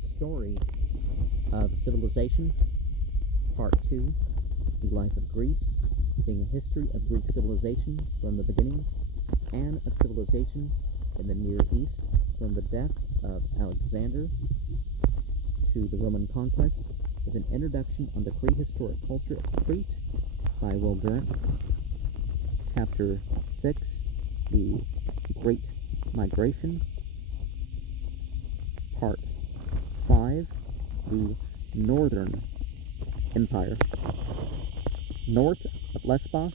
Story of Civilization, Part 2, The Life of Greece, being a history of Greek civilization from the beginnings, and of civilization in the Near East from the death of Alexander to the Roman conquest, with an introduction on the prehistoric culture of Crete by Durant. Chapter 6, The Great Migration. Part 5, The Northern Empire. North of Lesbos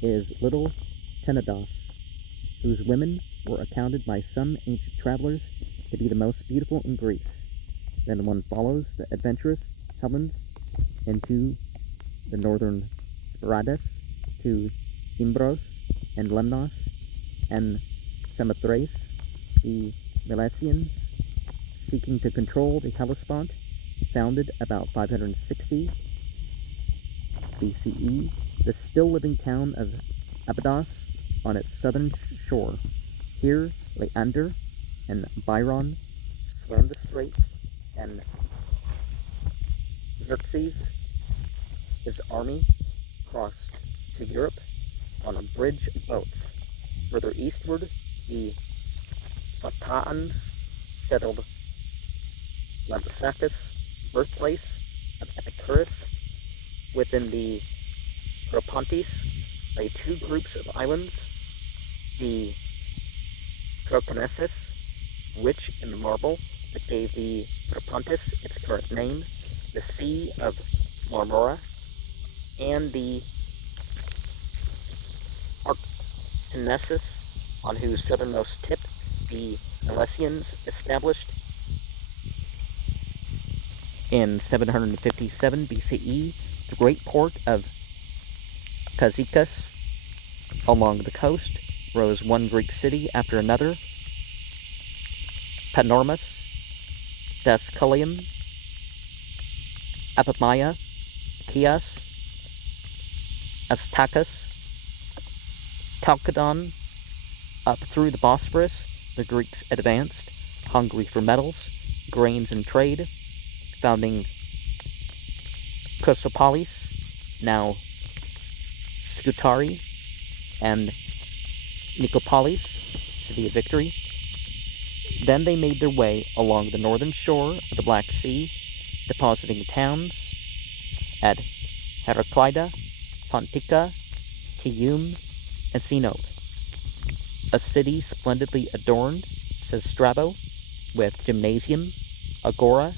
is little Tenedos, whose women were accounted by some ancient travelers to be the most beautiful in Greece. Then one follows the adventurous Hellens into the northern Sporades to Imbros and Lemnos and Samothrace, the Milesians, seeking to control the Hellespont, founded about 560 BCE, the still-living town of Abydos on its southern shore. Here, Leander and Byron swam the straits, and Xerxes, his army, crossed to Europe on a bridge of boats. Further eastward, the Photaans settled Lampsacus, birthplace of Epicurus. Within the Propontis lay two groups of islands, the Proconnesus, which in the marble that gave the Propontis its current name, the Sea of Marmora, and the Arctinesus, on whose southernmost tip the Milesians established in 757 BCE the great port of Cyzicus. Along the coast rose one Greek city after another: Panormus, Dascalium, Apamia, Chios, Astacus, Chalcedon. Up through the Bosphorus the Greeks advanced, hungry for metals, grains, and trade, founding Chrysopolis, now Scutari, and Nicopolis, city of victory. Then they made their way along the northern shore of the Black Sea, depositing towns at Heraclida, Pontica, Tium, and Sinope. A city splendidly adorned, says Strabo, with gymnasium, agora,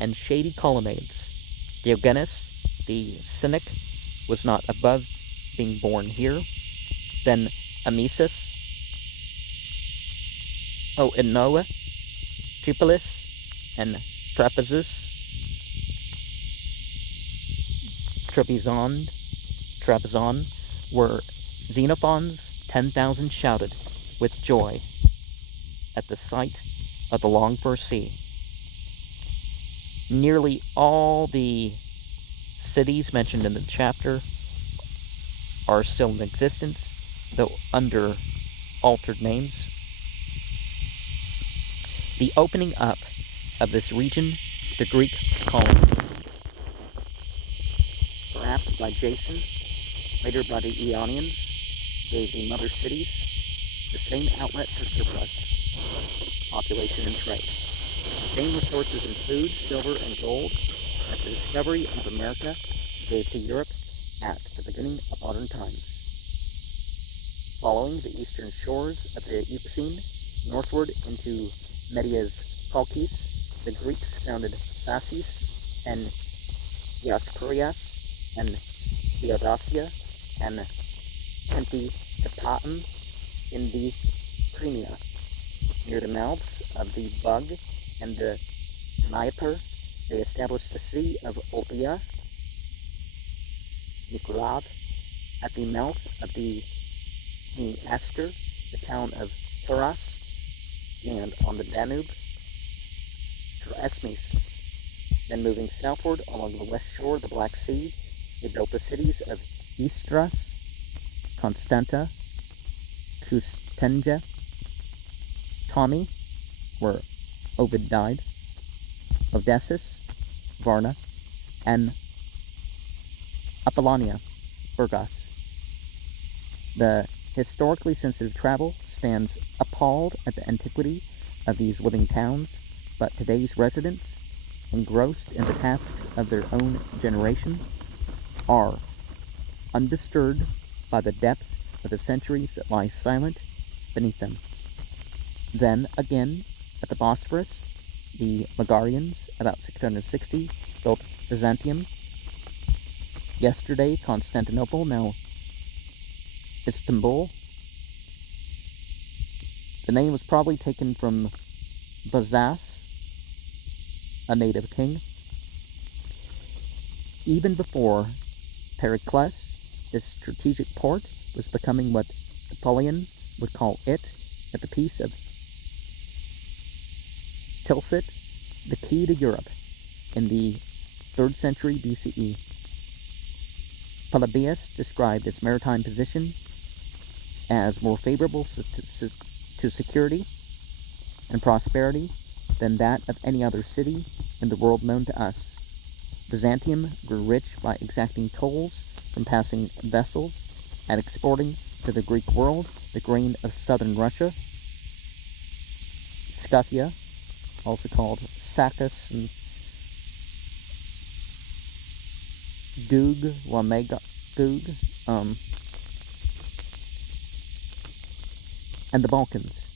and shady colonnades. Diogenes, the Cynic, was not above being born here. Then Amisus, Oenoa, Tripolis, and Trapezus, Trebizond, were Xenophon's 10,000 shouted with joy at the sight of the longed-for sea. Nearly all the cities mentioned in the chapter are still in existence, though under altered names. The opening up of this region to Greek colonies, perhaps by Jason, later by the Ionians, gave the mother cities the same outlet for surplus, population, and trade. The same resources in food, silver, and gold that the discovery of America gave to Europe at the beginning of modern times. Following the eastern shores of the Euxine, northward into Media's Chalkis, the Greeks founded Phasis and Dioscurias and Theodosia and Pentikapaton in the Crimea, near the mouths of the Bug and the Dnieper. They established the city of Olbia, Nikolab, at the mouth of the Aster, the town of Taras, and on the Danube, Troesmes. Then moving southward along the west shore of the Black Sea, they built the cities of Istras, Constanta, Kustenja, Tomi, where Ovid died, Odessus, Varna, and Apollonia, Burgos. The historically sensitive travel stands appalled at the antiquity of these living towns, but today's residents, engrossed in the tasks of their own generation, are undisturbed by the depth of the centuries that lie silent beneath them. Then again, at the Bosphorus, the Megarians, about 660, built Byzantium. Yesterday, Constantinople, now Istanbul. The name was probably taken from Bazas, a native king. Even before Pericles, this strategic port was becoming what Napoleon would call it at the Peace of Tilsit, the key to Europe in the 3rd century BCE. Polybius described its maritime position as more favorable to security and prosperity than that of any other city in the world known to us. Byzantium grew rich by exacting tolls from passing vessels and exporting to the Greek world the grain of southern Russia, Scuthia, also called Sacus and Gug, and the Balkans,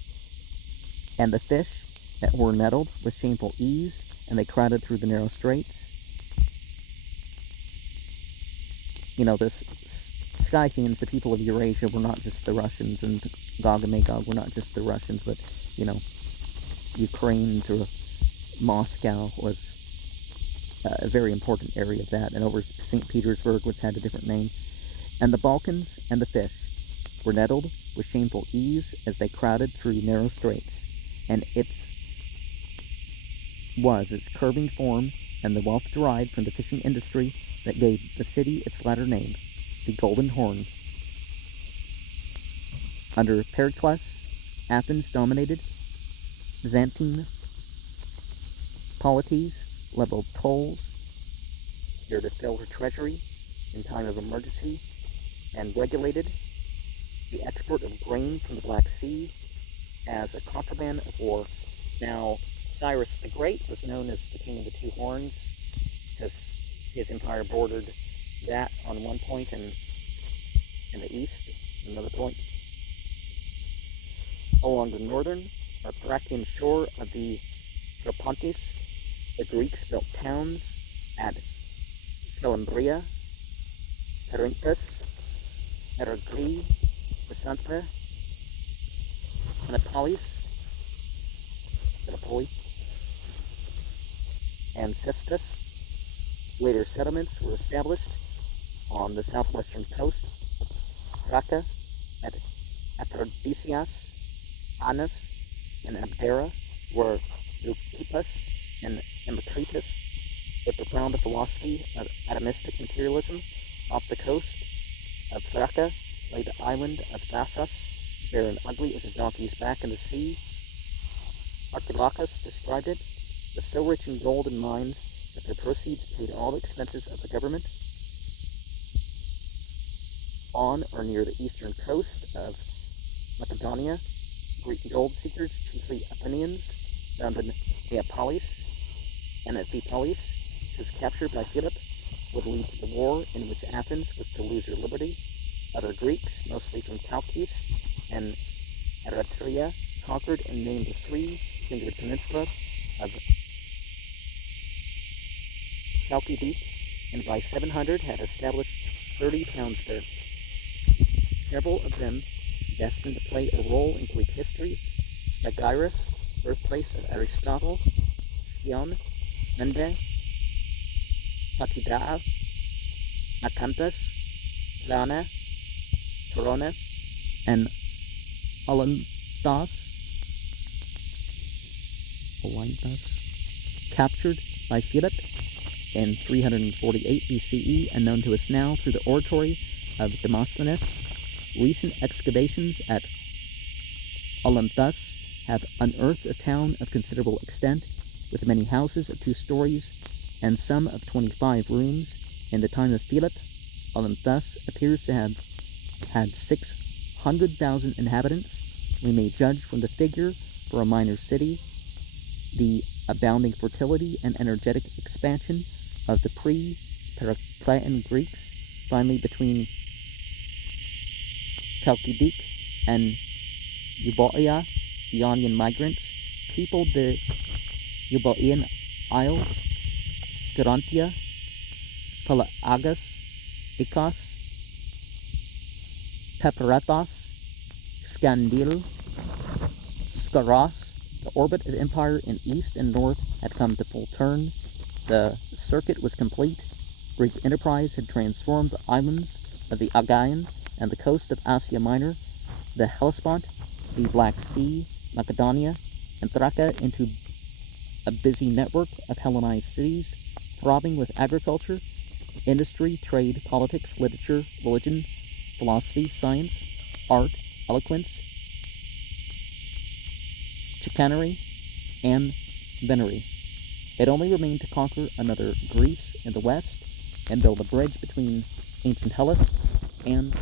and the fish that were nettled with shameful ease, and they crowded through the narrow straits. You know, this Scythians, the people of Eurasia, were not just the Russians, and Gog and Magog were not just the Russians, but, you know, Ukraine through Moscow was a very important area of that, and over St. Petersburg, which had a different name. And the Balkans and the fish were nettled with shameful ease as they crowded through narrow straits, and its curving form and the wealth derived from the fishing industry that gave the city its latter name, the Golden Horn. Under Pericles, Athens dominated. Byzantine polities leveled tolls here to fill her treasury in time of emergency, and regulated the export of grain from the Black Sea as a contraband of war. Now, Cyrus the Great was known as the King of the Two Horns because his empire bordered that on one point and in the east, another point. Along the northern or Thracian shore of the Propontis, the Greeks built towns at Selymbria, Perinthus, Erogri, Pysantha, Annapolis, and Cestus. Later settlements were established on the southwestern coast, Thraca, at Aphrodisias, Anas, and Abdera, where Leucippus and Democritus, with the profound philosophy of atomistic materialism. Off the coast of Thraca lay the island of Thasos, bare and ugly as a donkey's back in the sea. Archilochus described it as so rich in gold and mines that their proceeds paid all the expenses of the government. On or near the eastern coast of Macedonia, Greek gold seekers, chiefly Athenians, founded Neapolis, and at Amphipolis, which was captured by Philip, would lead to the war in which Athens was to lose her liberty. Other Greeks, mostly from Chalkis and Eretria, conquered and named the three-fingered peninsula of Chalkidike, and by 700 had established 30 towns there. Several of them destined to play a role in Greek history: Stagirus, birthplace of Aristotle; Scion, Mende, Patidaa, Acanthus, Lana, Torona, and Olympus, captured by Philip in 348 BCE and known to us now through the oratory of Demosthenes. Recent excavations at Olympus have unearthed a town of considerable extent with many houses of 2 stories and some of 25 rooms. In the time of Philip, Olympus appears to have had 600,000 inhabitants. We may judge from the figure for a minor city the abounding fertility and energetic expansion of the pre-Periclean Greeks. Finally, between Chalcidic and Euboea, Ionian migrants peopled the Euboean Isles, Durantia, Pelagus, Icos, Peperathos, Scandil, Scaros. The orbit of empire in east and north had come to full turn. The circuit was complete. Greek enterprise had transformed the islands of the Aegean and the coast of Asia Minor, the Hellespont, the Black Sea, Macedonia, and Thracia into a busy network of Hellenized cities, throbbing with agriculture, industry, trade, politics, literature, religion, philosophy, science, art, eloquence, chicanery, and venery. It only remained to conquer another Greece in the west and build a bridge between ancient Hellas and